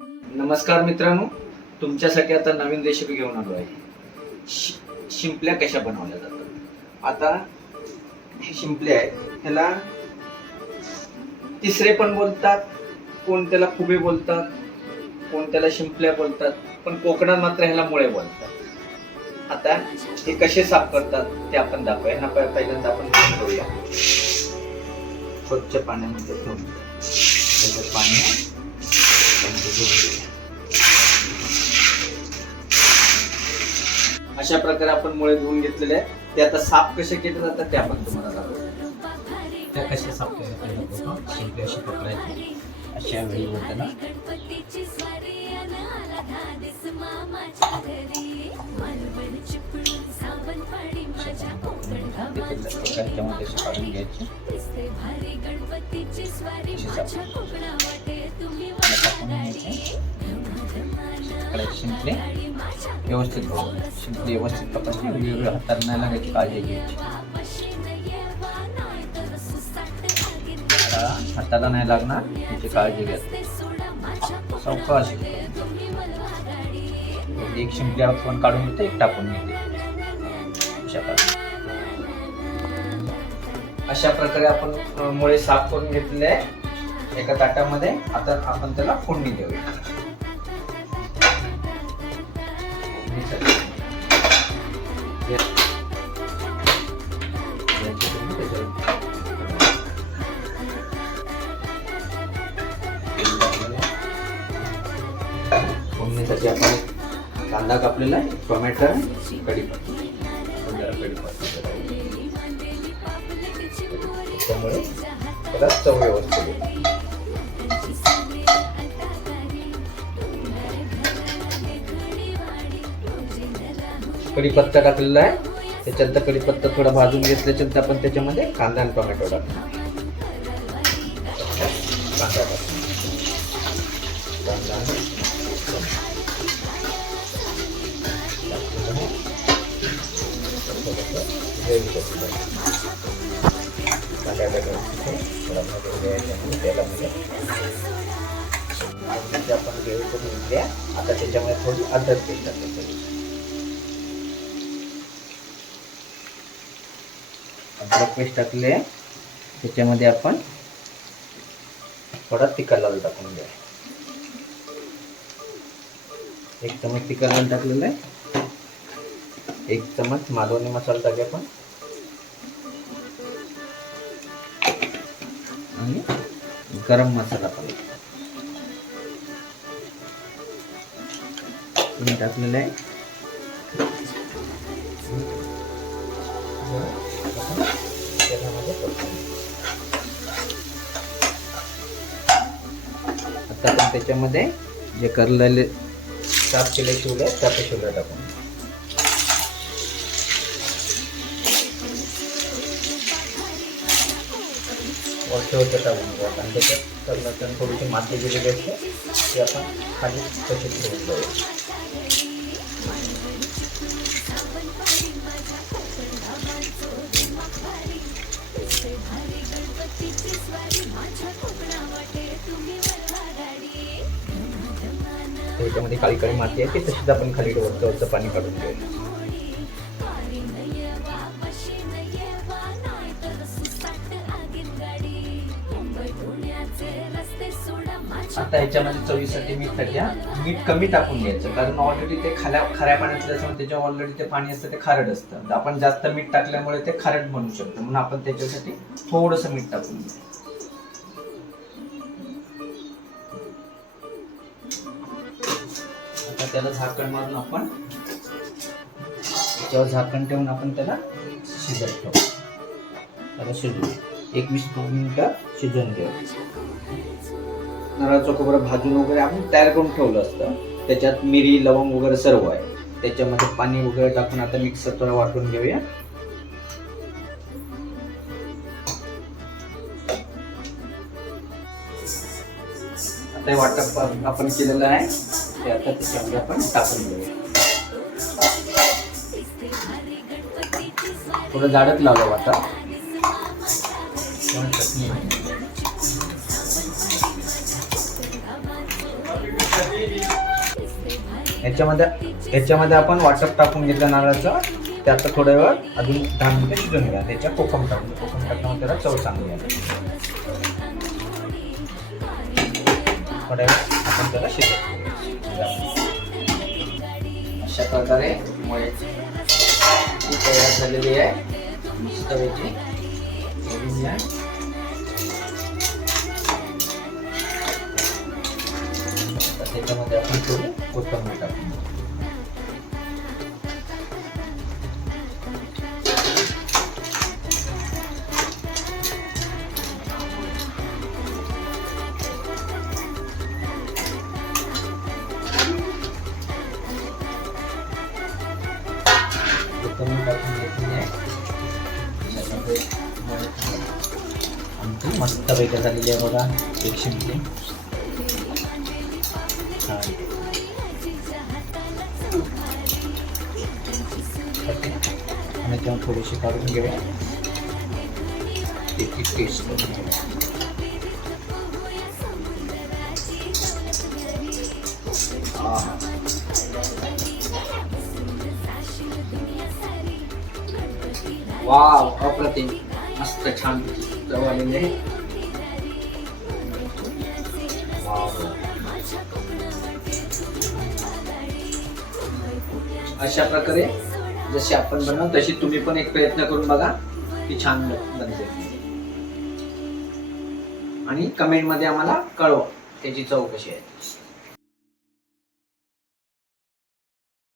नमस्कार मित्रांनो, तुमच्यासाठी आता नवीन रेसिपी घेऊन आलो आहे. शिंपल्या कशा बनवल्या जातात. आता हे शिंपले आहेत, त्याला तिसरे पण बोलतात, कोण त्याला फुगे बोलतात, कोण त्याला शिंपल्या बोलतात, पण कोकणात मात्र ह्याला मुळे बोलतात. आता हे कसे साफ करतात ते आपण दाखवूया ना. पहिल्यांदा आपण घेऊया स्वच्छ पाण्यामध्ये ठेवून त्याच्यात पाणी अशा प्रकारे आपण मुळे धुवून घेतलेले आहे. ते आता साफ कसे केले जातात ते आपण तुम्हाला दाखवतो. त्या कशा साफ केल्या शिंपले अशी पकडायची. अशा वेळी होतं त्याच्यामध्ये काढून घ्यायचे. शिंपले व्यवस्थित शिंपले व्यवस्थित पकडते. वेगवेगळ्या हाताला नाही लागायची काळजी घ्यायची. हाताला नाही लागणार त्याची काळजी घ्यायची. सावकाश एक शिंपले आपण काढून घेते, एक टाकून घेते. अशा प्रकारे आपण मुळे साफ करून घेतलेले आहे एका ताटामध्ये. आता आपण त्याला फोडणी देऊया. फोडणीसाठी आपण कांदा कापलेला आहे, टोमॅटो, कढीपत्ता, त्यामुळे त्याला चव व्यवस्थित येते. कढीपत्ता टाकलेला आहे. त्याच्यानंतर कढीपत्ता थोडा भाजून घेतल्यानंतर आपण त्याच्यामध्ये कांदा आणि टोमॅटो टाकतो. आपण ग्रेव्ही करून घेतली. आता त्याच्यामध्ये थोडी अद्रक पेस्ट टाकायची. अद्रक पेस्ट टाकले. त्याच्यामध्ये आपण थोडा तिखट लाल टाकून घ्या. 1 चमच तिखट लाल टाकलेला आहे. 1 चमच मालवणी मसाला टाकूया आपण. आणि गरम मसाला पण टाकलेला आहे. आता आपण त्याच्यामध्ये जे करलेले साफ केले शिवले त्याचे शिवले टाकून वरचे टाकून घेऊ. आणि त्याच्यात करण्याच्या थोडीशी माती गेलेली असते ती आपण खाली तशीच ठेवून जाऊया. त्याच्यामध्ये काळी काळी माती आहे ती तशीच आपण खाली वरचं पाणी काढून घेऊया. आता ह्याच्यामध्ये चवीसाठी मीठ टाकूया. मीठ कमी टाकून घ्यायचं, कारण ऑलरेडी ते खाऱ्या पाण्यातलं असल्यामुळे त्याच्यावर ऑलरेडी ते पाणी असतं ते खारट असतं. आपण जास्त मीठ टाकल्यामुळे ते खारट बनू शकतं, म्हणून आपण त्याच्यासाठी थोडंसं मीठ टाकून घेऊ. आता त्याला झाकण मारून आपण त्याच्यावर झाकण ठेवून आपण त्याला शिजत ठेवू. त्याला शिजवू 1-20 मिनिटं शिजवून घेऊ. नारळाचं खोबरं भाजून वगैरे आपण तयार करून ठेवलं असतं. त्याच्यात मिरी, लवंग वगैरे सर्व आहे. त्याच्यामध्ये पाणी वगैरे टाकून आता मिक्सर थोडं वाटून घेऊया. आता वाटप आपण केलेलं आहे ते आता त्याच्यामध्ये आपण टाकून घेऊया. थोडं जाडच लावलं वाटा. चटणी ह्याच्यामध्ये आपण वाटप टाकून घेतलं नारळाचं. ते आता थोड्या वेळ अजून 10 मिनिटं शिजून घ्या. त्याच्या कोकम टाकल्यामुळे त्याला चव चांगली आहे. थोड्या वेळ आपण त्याला शिजवूया. अशा प्रकारे मुळ्याची तयार झालेली आहे मस्तपैकी. त्याच्यामध्ये आपण थोडी कोथिंबीर टाकू. कोथिंबीर टाकून घेतली आहे. आमची मस्त पैकी झालेली आहे बघा. एक शिंपली आणि तेव्हा थोडीशी काढून घेऊया. त्याची टेस्ट वाव, अप्रतिम, मस्त छान चव आलेली आहे. अशा प्रकारे जशी आपण बनवू तशी तुम्ही पण एक प्रयत्न करून बघा की छान बनते. आणि कमेंट मध्ये आम्हाला कळवा त्याची चव कशी आहे.